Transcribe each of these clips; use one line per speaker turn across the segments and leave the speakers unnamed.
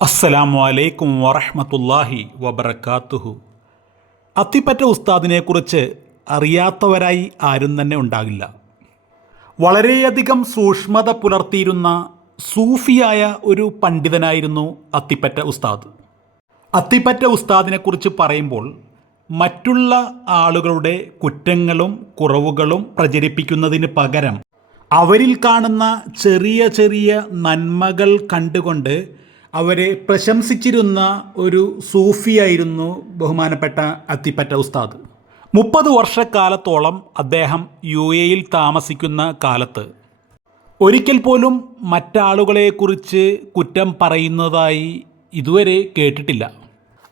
അസ്സലാമു അലൈക്കും വറഹ്മത്തുള്ളാഹി വബറകാതുഹു അത്തിപ്പറ്റ ഉസ്താദിനെക്കുറിച്ച് അറിയാത്തവരായി ആരും തന്നെ ഉണ്ടാകില്ല. വളരെയധികം സൂക്ഷ്മത പുലർത്തിയിരുന്ന സൂഫിയായ ഒരു പണ്ഡിതനായിരുന്നു അത്തിപ്പറ്റ ഉസ്താദ്. അത്തിപ്പറ്റ ഉസ്താദിനെക്കുറിച്ച് പറയുമ്പോൾ മറ്റുള്ള ആളുകളുടെ കുറ്റങ്ങളും കുറവുകളും പ്രചരിപ്പിക്കുന്നതിന് പകരം അവരിൽ കാണുന്ന ചെറിയ ചെറിയ നന്മകൾ കണ്ടുകൊണ്ട് അവരെ പ്രശംസിച്ചിരുന്ന ഒരു സൂഫിയായിരുന്നു ബഹുമാനപ്പെട്ട അത്തിപ്പറ്റ ഉസ്താദ്. മുപ്പത് വർഷക്കാലത്തോളം അദ്ദേഹം യു എയിൽ താമസിക്കുന്ന കാലത്ത് ഒരിക്കൽ പോലും മറ്റാളുകളെക്കുറിച്ച് കുറ്റം പറയുന്നതായി ഇതുവരെ കേട്ടിട്ടില്ല.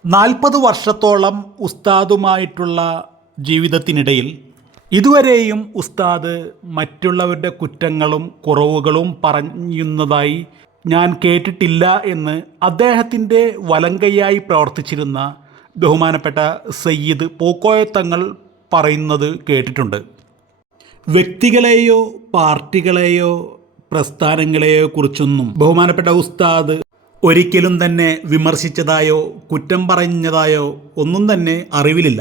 നാൽപ്പത് വർഷത്തോളം ഉസ്താദുമായിട്ടുള്ള ജീവിതത്തിനിടയിൽ ഇതുവരെയും ഉസ്താദ് മറ്റുള്ളവരുടെ കുറ്റങ്ങളും കുറവുകളും പറയുന്നതായി ഞാൻ കേട്ടിട്ടില്ല എന്ന് അദ്ദേഹത്തിന്റെ വലങ്കയ്യായി പ്രവർത്തിച്ചിരുന്ന ബഹുമാനപ്പെട്ട സയ്യിദ് പോക്കോയത്തങ്ങൾ പറയുന്നത് കേട്ടിട്ടുണ്ട്. വ്യക്തികളെയോ പാർട്ടികളെയോ പ്രസ്ഥാനങ്ങളെയോ കുറിച്ചൊന്നും ബഹുമാനപ്പെട്ട ഉസ്താദ് ഒരിക്കലും തന്നെ വിമർശിച്ചതായോ കുറ്റം പറഞ്ഞതായോ ഒന്നും തന്നെ അറിവിലില്ല.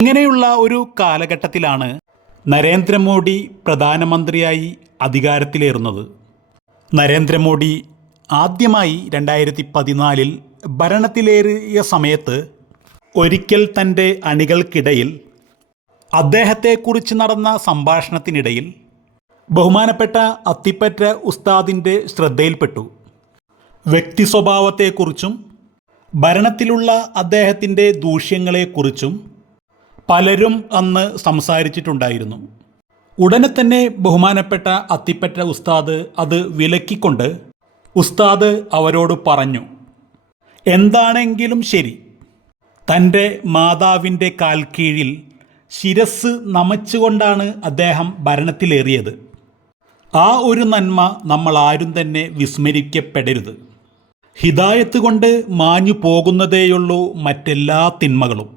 ഇങ്ങനെയുള്ള ഒരു കാലഘട്ടത്തിലാണ് നരേന്ദ്രമോദി പ്രധാനമന്ത്രിയായി അധികാരത്തിലേറുന്നത്. നരേന്ദ്രമോദി ആദ്യമായി രണ്ടായിരത്തി പതിനാലിൽ ഭരണത്തിലേറിയ സമയത്ത് ഒരിക്കൽ തന്റെ അണികൾക്കിടയിൽ അദ്ദേഹത്തെക്കുറിച്ച് നടന്ന സംഭാഷണത്തിനിടയിൽ ബഹുമാനപ്പെട്ട അത്തിപ്പറ്റ ഉസ്താദിന്റെ ശ്രദ്ധയിൽപ്പെട്ടു. വ്യക്തി സ്വഭാവത്തെക്കുറിച്ചും ഭരണത്തിലുള്ള അദ്ദേഹത്തിന്റെ ദൂഷ്യങ്ങളെക്കുറിച്ചും പലരും അന്ന് സംസാരിച്ചിട്ടുണ്ടായിരുന്നു. ഉടനെ തന്നെ ബഹുമാനപ്പെട്ട അത്തിപ്പറ്റ ഉസ്താദ് അത് വിലക്കിക്കൊണ്ട് ഉസ്താദ് അവരോട് പറഞ്ഞു എന്താണെങ്കിലും ശരി. തന്റെ മാതാവിന്റെ കാൽക്കീഴിൽ ശിരസ് നമച്ചുകൊണ്ടാണ് അദ്ദേഹം ഭരണത്തിലേറിയത്. ആ ഒരു നന്മ നമ്മൾ ആരും തന്നെ വിസ്മരിക്കപ്പെടരുത്. ഹിദായത്ത് കൊണ്ട് മാഞ്ഞു പോകുന്നതേയുള്ളൂ മറ്റെല്ലാ തിന്മകളും.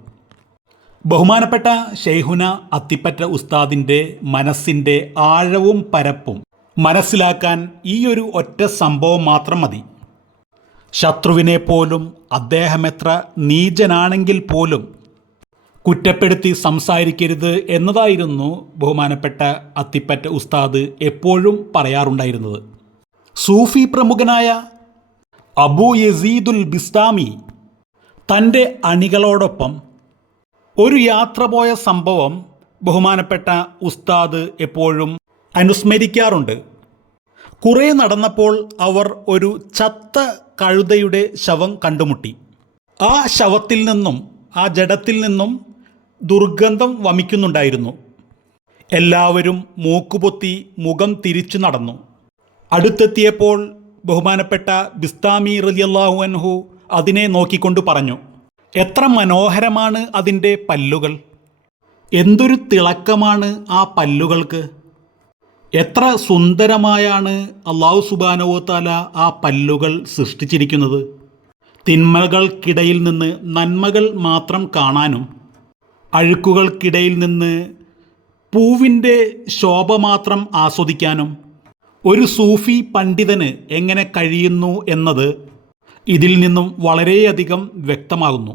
ബഹുമാനപ്പെട്ട ഷെയ്ഹുന അത്തിപ്പറ്റ ഉസ്താദിന്റെ മനസ്സിന്റെ ആഴവും പരപ്പും മനസ്സിലാക്കാൻ ഈ ഒരു ഒറ്റ സംഭവം മാത്രം മതി. ശത്രുവിനെ പോലും അദ്ദേഹം എത്ര നീചനാണെങ്കിൽ പോലും കുറ്റപ്പെടുത്തി സംസാരിക്കരുത് എന്നതായിരുന്നു ബഹുമാനപ്പെട്ട അത്തിപ്പറ്റ ഉസ്താദ് എപ്പോഴും പറയാറുണ്ടായിരുന്നത്. സൂഫി പ്രമുഖനായ അബു യസീദുൽ ബിസ്താമി തന്റെ അണികളോടൊപ്പം ഒരു യാത്ര പോയ സംഭവം ബഹുമാനപ്പെട്ട ഉസ്താദ് എപ്പോഴും അനുസ്മരിക്കാറുണ്ട്. കുറേ നടന്നപ്പോൾ അവർ ഒരു ചത്ത കഴുതയുടെ ശവം കണ്ടുമുട്ടി. ആ ശവത്തിൽ നിന്നും ആ ജഡത്തിൽ നിന്നും ദുർഗന്ധം വമിക്കുന്നുണ്ടായിരുന്നു. എല്ലാവരും മൂക്കുപൊത്തി മുഖം തിരിച്ചു നടന്നു. അടുത്തെത്തിയപ്പോൾ ബഹുമാനപ്പെട്ട ബിസ്താമി റലിയല്ലാഹു അൻഹു അതിനെ നോക്കിക്കൊണ്ട് പറഞ്ഞു എത്ര മനോഹരമാണ് അതിന്റെ പല്ലുകൾ. എന്തൊരു തിളക്കമാണ് ആ പല്ലുകൾക്ക്. എത്ര സുന്ദരമായാണ് അള്ളാഹു സുബാനവോത്താല ആ പല്ലുകൾ സൃഷ്ടിച്ചിരിക്കുന്നത്? തിന്മകൾക്കിടയിൽ നിന്ന് നന്മകൾ മാത്രം കാണാനും അഴുക്കുകൾക്കിടയിൽ നിന്ന് പൂവിന്റെ ശോഭ മാത്രം ആസ്വദിക്കാനും ഒരു സൂഫി പണ്ഡിതന് എങ്ങനെ കഴിയുന്നു എന്നത് ഇതിൽ നിന്നും വളരെയധികം വ്യക്തമാകുന്നു.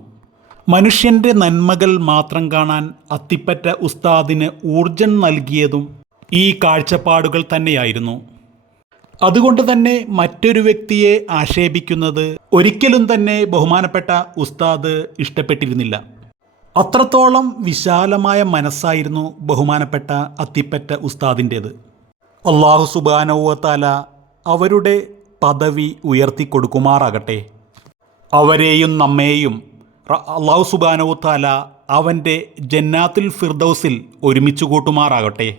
മനുഷ്യന്റെ നന്മകൾ മാത്രം കാണാൻ അത്തിപ്പറ്റ ഉസ്താദിന് ഊർജം നൽകിയതും ഈ കാഴ്ചപ്പാടുകൾ തന്നെയായിരുന്നു. അതുകൊണ്ട് തന്നെ മറ്റൊരു വ്യക്തിയെ ആക്ഷേപിക്കുന്നത് ഒരിക്കലും തന്നെ ബഹുമാനപ്പെട്ട ഉസ്താദ് ഇഷ്ടപ്പെട്ടിരുന്നില്ല. അത്രത്തോളം വിശാലമായ മനസ്സായിരുന്നു ബഹുമാനപ്പെട്ട അത്തിപ്പറ്റ ഉസ്താദിന്റേത്. അള്ളാഹു സുബാനവുവത്താല അവരുടെ പദവി ഉയർത്തി ഉയർത്തിക്കൊടുക്കുമാറാകട്ടെ അവരെയും നമ്മെയും അള്ളാഹു സുബാനവുത്താല അവന്റെ ജന്നാത്തുൽ ഫിർദൌസിൽ ഒരുമിച്ച് കൂട്ടുമാറാകട്ടെ.